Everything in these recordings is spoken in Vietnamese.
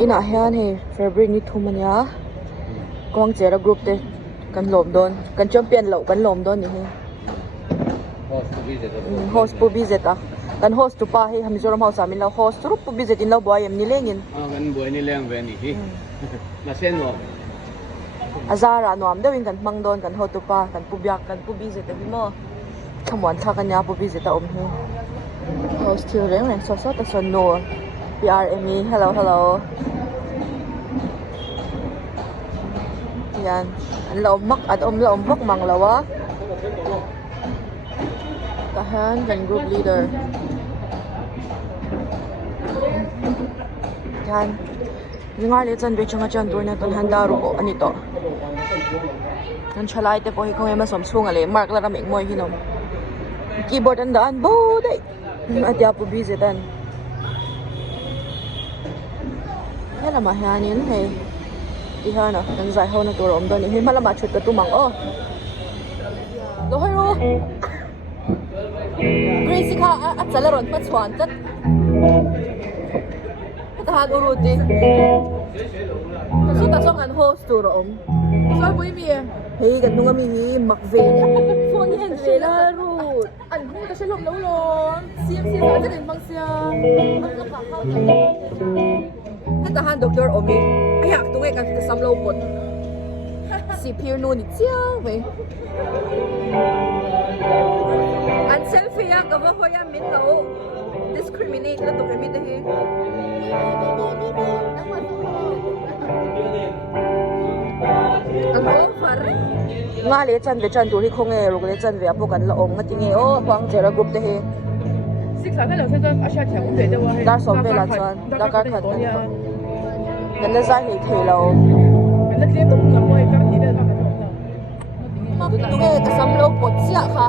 ina hian he February ni thumania kawng chera group te kan lom don kan champion lo kan lom don ni he host pu visit a kan host tu pa he Mizoram House amin la host tu pu visit in lo boy em ni lengin kan boy ni leng ve ni hi na sen lo azara nuam dewin kan mang don kan ho tu pa kan pu byak kan pu visit a bimo khamwan tha kan ya pu visit a he host thil reng reng so ta son no PRME hello yan an la mak at la vak mang lawa tahan kan group leader yan ngar le chan be changa chan tur na ton handa ru ko ani to kan chalai te po hi ko ema som sunga le mark la rameng moi hinom keyboard an dan bo dai atia pu busy dan hela ma hanin he ti hana kan zai ho na tur om don ni mala ma chut ka tu mang o lo hai ro Gracie ka at salaron pa swan tat tahan uruti so ta song an host tur om so boy mi hey kan nunga mi hi makve phone hen ve la ru an hu ta shalom lo lo siam siam ta den bang sia an la ka ha tahan doctor omi ayak tu ngai kan ta sam lo pot si pir no ni chiao ve an selfie ya ka ba hoya min lo discriminate la to kami de he ang offer nga le chan ve chan tu hi khong e ro le chan ve apo kan la om nga tinge o phang jera group te he six ka lo sen a sha thang ve de wa he dar som ve la chan da ka khat kan la zai le thei lo kan la tle to na moi ka ni de ka tu nge ka sam lo pot sia kha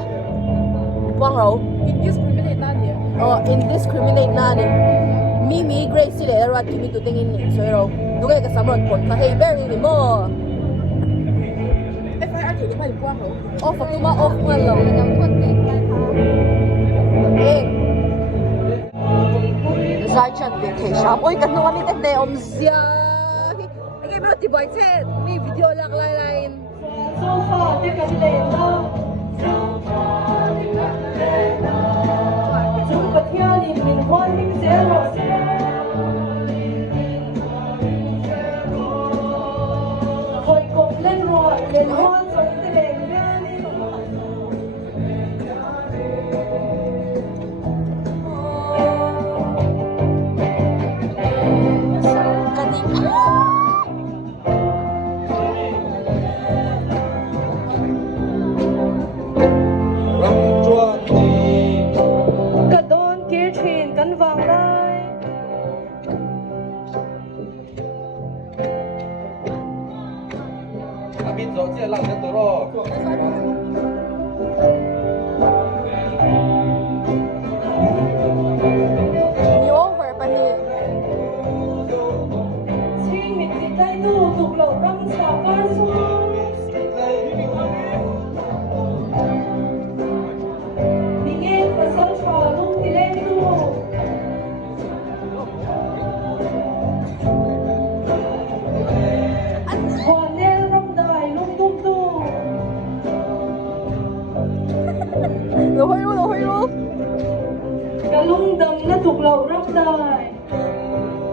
wang ro indiscriminate na ni indiscriminate na ni Mimi Gracie le rat kimi tu tingin ni so ro tu nge ka sam lo pot ka hey very ni mo FIR ที่ไม่กว้างเหรอ off tu ma off ma lo na thot ti zai chan ve thei sham oi kan no ni te om zia ai ke ti boy che mi video lak lai line so far te kan le na chu ka thia ni min hoi hing zero khoi kop len ro len hoi so te le ni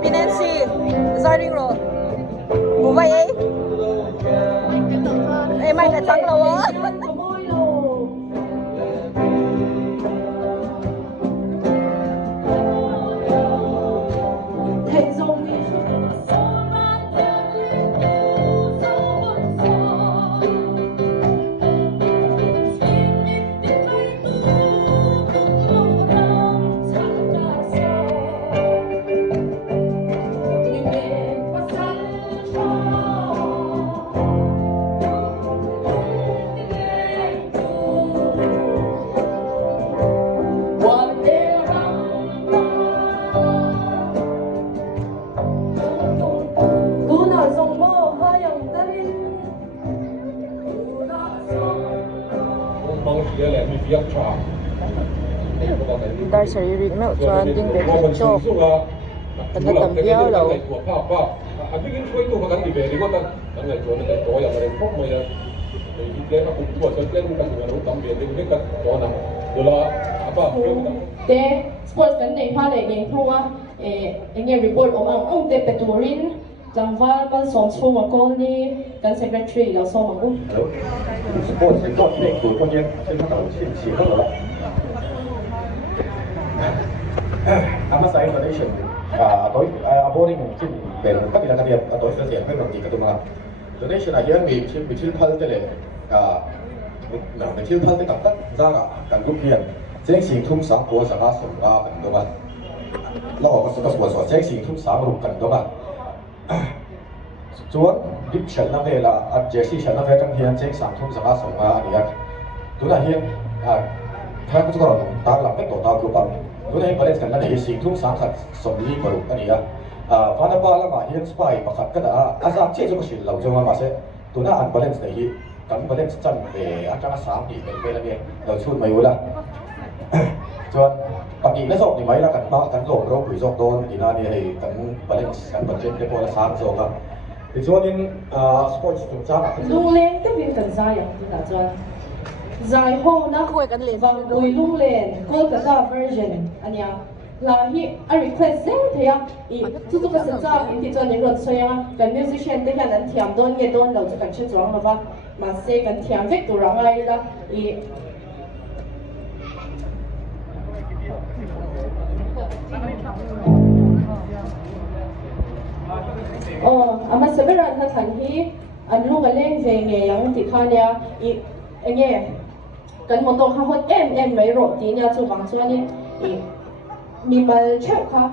Pinensi Zarring ro Mu vai ấy Ê mày là trắng lâu á Dar sari ring na chuan ding be chok Tanda tampiyao daw. At bigyan ko ito maganda very good ang ngayon na ito ay ang report mo yan. I-play ako ito sa play mo kasi ano también din kat ko na dula apa. Te sports kan nei pha le nei thua enge report ang te peturin tangwal ban som chung ko ni kan secretary lo som ang Hello. Support report này của con nhân trên bắt đầu xin chỉ hết rồi. Amasa information. Tối boarding trên về các địa điểm tối sẽ hiện với bằng gì cả tụi mà. Donation là hiện bị chiêu thân thế này. Bị chiêu thân cái tập tất ra là cần rút tiền. Chính xin thung sáng của sáng á sủng ra cần đâu mà. Lo có sự có sự chính xin thung sáng rút cần đâu mà. Chuan big shell na vela at Jesse shell na vela trong hiền trên sáng thung sáng sủng ra thì tụi là hiền thay cái chỗ ta làm cái tổ tao của bạn. Tụi này bây giờ cần là để xin thung sáng thật sủng đi vào lúc này và nó bao là mà hiền spy mà khát cái đó azam chế cho cái chuyện lâu cho mà sẽ tụi nó ăn balance này cần balance chân về ăn cho nó sáng thì mình về là việc đầu chuột mày là chuan bác sĩ nó dọc thì mấy là cần rổ rau quỷ dọc đôn thì là thì cần balance cần budget để có là sáng rồi mà thì chuan in sports chúng ta là lung lên cái việc cần dài à là cho dài hôm na Kuya kan le. vâng đuôi lung lên Kolkata version anh em là hi a request thế thì i tu tu cái sự cho thì cho những luật xoay cần musician thế là anh thiam đôn nghe đôn đầu cho cần chơi trống mà vâng mà sẽ cần thiam vết tụ rong ai là i ama seberan ha than hi an lu ga leng ve nge yang ti kha nya i enge kan mo to kha hot em mai ro ti nya chu wang chuan i mi mal cheu kha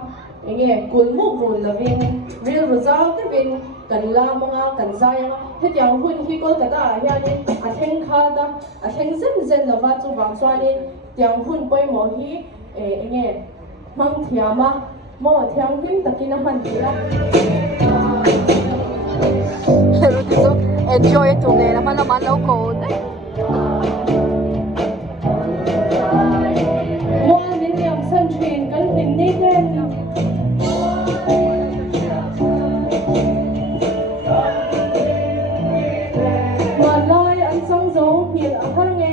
enge kul mu vun la vin real result te vin kan la monga kan za yang he yang hun hi Kolkata ya ni a theng kha da a theng zen la wa chu wang chuan ni yang hun poi mo hi enge mang thiama mo thiang him takina han ti la Pero dito, enjoy ito ngayon naman local. Mua đến điểm sân truyền cân hình đi lên mà lôi ăn xong dấu hiện ở hơn nghe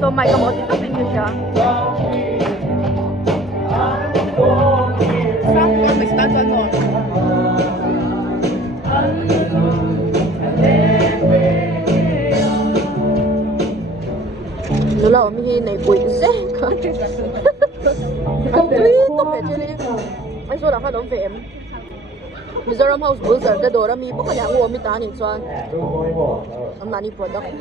So may kamot ito pinyo siya. Saan ka? May stand ano? Lula, umihi na ipuise ka. Ang tweet pe chili. Ay so lang ka dong FM. Mizoram House Bulls are the Dora mi po kaya ngo mi tani chuan. Ang nani product.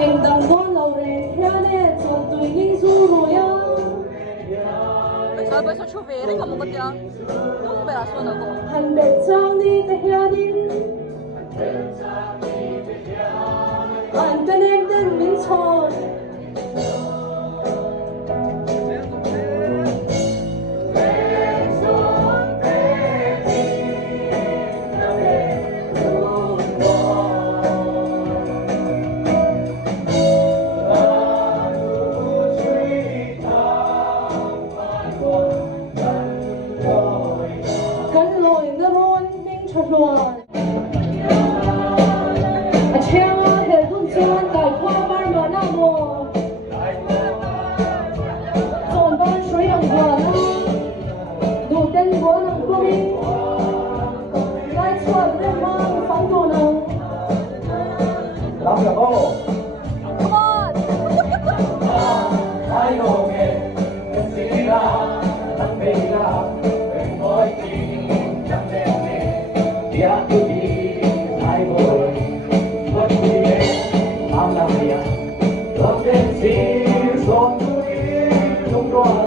Em đang có lâu rồi theo nè chọn tụi những du rồi á Sabi sa chuvere ka mo kaya. Ano ba rason ako? hành để trang đi ta theo đi anh tên em tên mình chọn Come on! Hãy subscribe cho kênh Ghiền Mì Gõ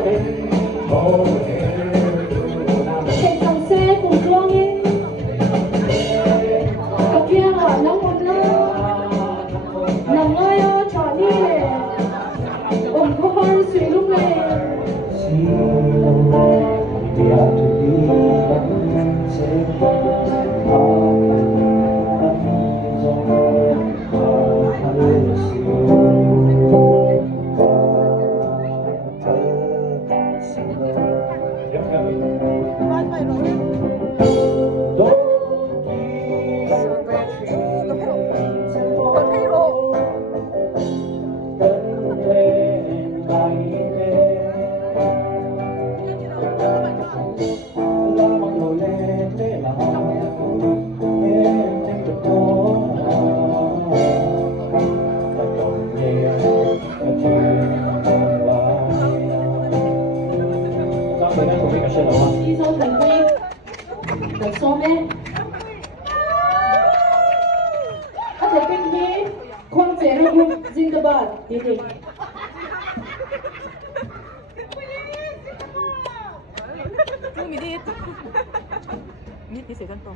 để không bỏ lỡ những video hấp dẫn Zindabad, Didi. Minute ni second to.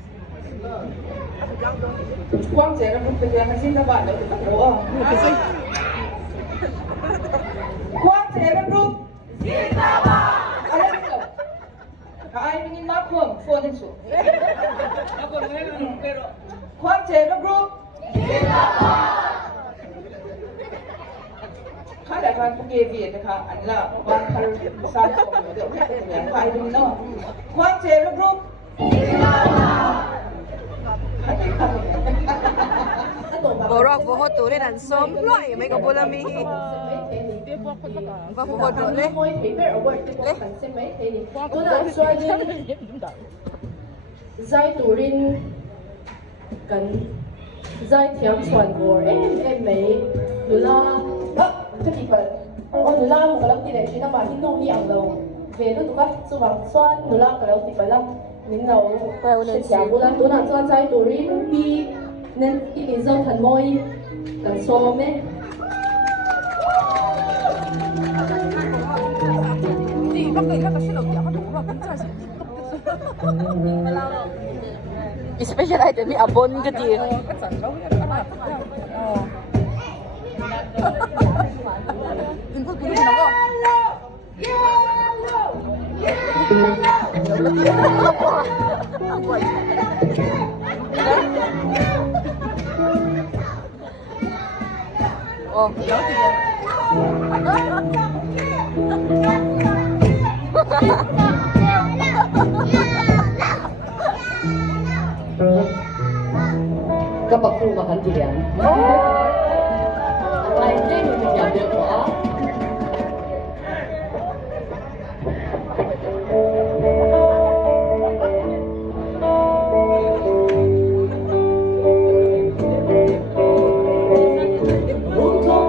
Quang chế là một cái Zindabad đâu được đâu. Quang chế là group Zindabad. Alam mo. Kain ng mga kuwang phone din so. Quang chế là group kada kan pagkevit ka anla bang kar sa ko do yan kai din no kwang chero group Borok bohot tu rin ang som loy may kabula mi. Ba bohot dun le. Zai turin kan zai thiam chuan bor em mai lula cái gì vậy? Nụ la một cái lông thì để chỉ là mà hin đông đi ăn lâu. Về lúc đó chú bằng xoan nụ la cái lông thì phải là những lâu sẽ chả bù la tôi làm xoan trái tôi đi bi nên đi đến dâu thần môi cần xô mê. Đi bắt cái cái cái lồng chả có đủ rồi cũng chưa gì. Special item ni abon ke dia. Input kudu kenapa? Oh, Các bậc phụ makan durian. Lainnya yang menjadi doa. Untuk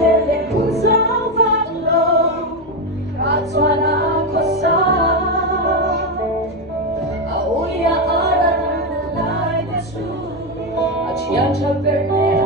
tele pusau vaklo, atsuana kosa, auya aran lai desu, acian chaverne.